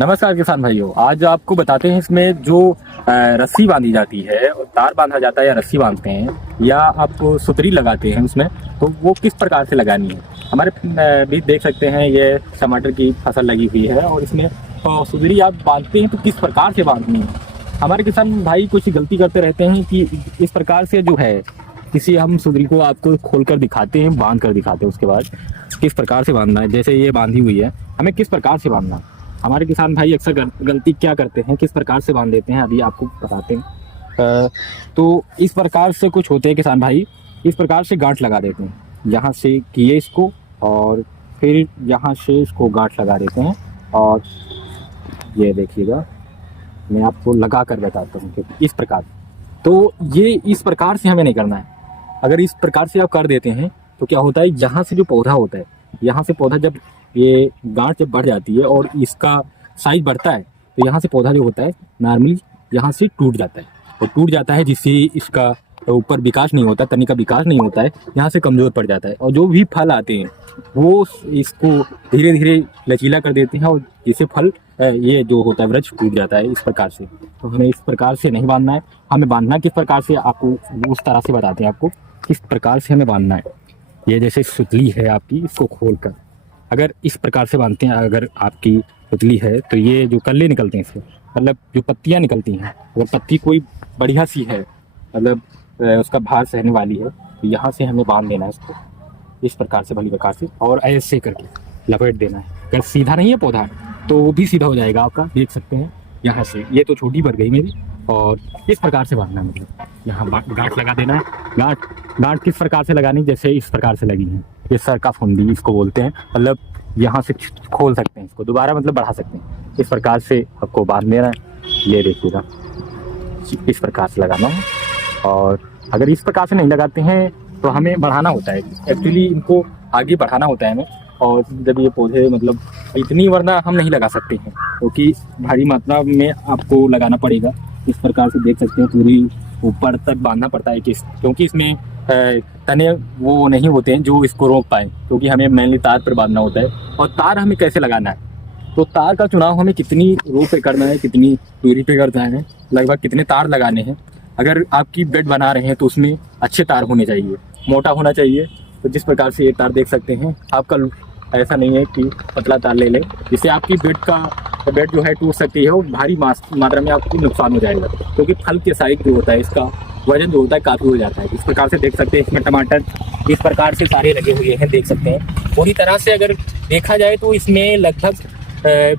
नमस्कार किसान भाइयों, आज आपको बताते हैं इसमें जो रस्सी बांधी जाती है, तार बांधा जाता है या रस्सी बांधते हैं या आप सुतरी लगाते हैं उसमें, तो वो किस प्रकार से लगानी है। हमारे भी देख सकते हैं ये टमाटर की फसल लगी हुई है और इसमें सुतरी आप बांधते हैं तो किस प्रकार से बांधनी है। हमारे किसान भाई कुछ गलती करते रहते हैं कि इस प्रकार से जो है किसी हम सुतरी को आपको खोल कर दिखाते हैं, बांध कर दिखाते हैं, उसके बाद किस प्रकार से बांधना है। जैसे ये बांधी हुई है, हमें किस प्रकार से बांधना है। हमारे किसान भाई अक्सर गलती क्या करते हैं, किस प्रकार से बांध देते हैं, अभी आपको बताते हैं। तो इस प्रकार से कुछ होते हैं किसान भाई, इस प्रकार से गांठ लगा देते हैं, यहाँ से किए इसको और फिर यहाँ से इसको गांठ लगा देते हैं। और ये देखिएगा, मैं आपको लगा कर बताता हूँ कि इस प्रकार। तो ये इस प्रकार से हमें नहीं करना है। अगर इस प्रकार से आप कर देते हैं तो क्या होता है, यहाँ से जो पौधा होता है, यहाँ से पौधा जब ये गांठ जब बढ़ जाती है और इसका साइज बढ़ता है तो यहाँ से पौधा जो होता है नॉर्मली यहाँ से टूट जाता है और टूट जाता है, जिससे इसका ऊपर विकास नहीं होता, तने का विकास नहीं होता है, यहाँ से कमज़ोर पड़ जाता है। और जो भी फल आते हैं वो इसको धीरे धीरे लचीला कर देते हैं और जिससे फल ये जो होता है वृक्ष टूट जाता है इस प्रकार से। तो हमें इस प्रकार से नहीं बांधना है। हमें बांधना किस प्रकार से, आपको उस तरह से बताते हैं आपको किस प्रकार से हमें बांधना है। ये जैसे सुतली है आपकी, इसको खोल कर अगर इस प्रकार से बांधते हैं, अगर आपकी पुतली है तो ये जो कल्ले निकलते हैं इससे, मतलब जो पत्तियां निकलती हैं, अगर पत्ती कोई बढ़िया सी है, मतलब उसका भार सहने वाली है, तो यहाँ से हमें बांध देना है इसको इस प्रकार से, भली प्रकार से, और ऐसे करके लपेट देना है। अगर सीधा नहीं है पौधा तो वो भी सीधा हो जाएगा आपका, देख सकते हैं यहाँ से। ये तो छोटी बढ़ गई मेरी, और इस प्रकार से बांधना है, मतलब यहाँ गांठ लगा देना है। गांठ किस प्रकार से लगानी, जैसे इस प्रकार से लगी है, ये सर का फुंदी इसको बोलते हैं, मतलब यहाँ से खोल सकते हैं इसको दोबारा, मतलब बढ़ा सकते हैं। इस प्रकार से आपको बांध देना है। ये देखिएगा, इस प्रकार से लगाना है। और अगर इस प्रकार से नहीं लगाते हैं तो हमें बढ़ाना होता है, एक्चुअली इनको आगे बढ़ाना होता है हमें। और जब ये पौधे मतलब इतनी, वरना हम नहीं लगा सकते हैं क्योंकि भारी मात्रा में आपको लगाना पड़ेगा। इस प्रकार से देख सकते हैं, पूरी ऊपर तक बांधना पड़ता है क्योंकि इसमें तने वो नहीं होते हैं जो इसको रोक पाए, क्योंकि हमें मेनली तार पर बांधना होता है। और तार हमें कैसे लगाना है, तो तार का चुनाव हमें कितनी रो पे करना है, कितनी दूरी पे करना है, लगभग कितने तार लगाने हैं। अगर आपकी बेड बना रहे हैं तो उसमें अच्छे तार होने चाहिए, मोटा होना चाहिए। तो जिस प्रकार से ये तार देख सकते हैं, आपका ऐसा नहीं है कि पतला तार ले लें, जिससे आपकी बेड जो है टूट सकती है और भारी मात्रा में आपको नुकसान हो जाएगा, क्योंकि फल के साइज जो होता है, इसका वजन जो होता है काफ़ी हो जाता है। इस प्रकार से देख सकते हैं, इसमें टमाटर इस प्रकार से सारे लगे हुए हैं, देख सकते हैं। पूरी तरह से अगर देखा जाए तो इसमें लगभग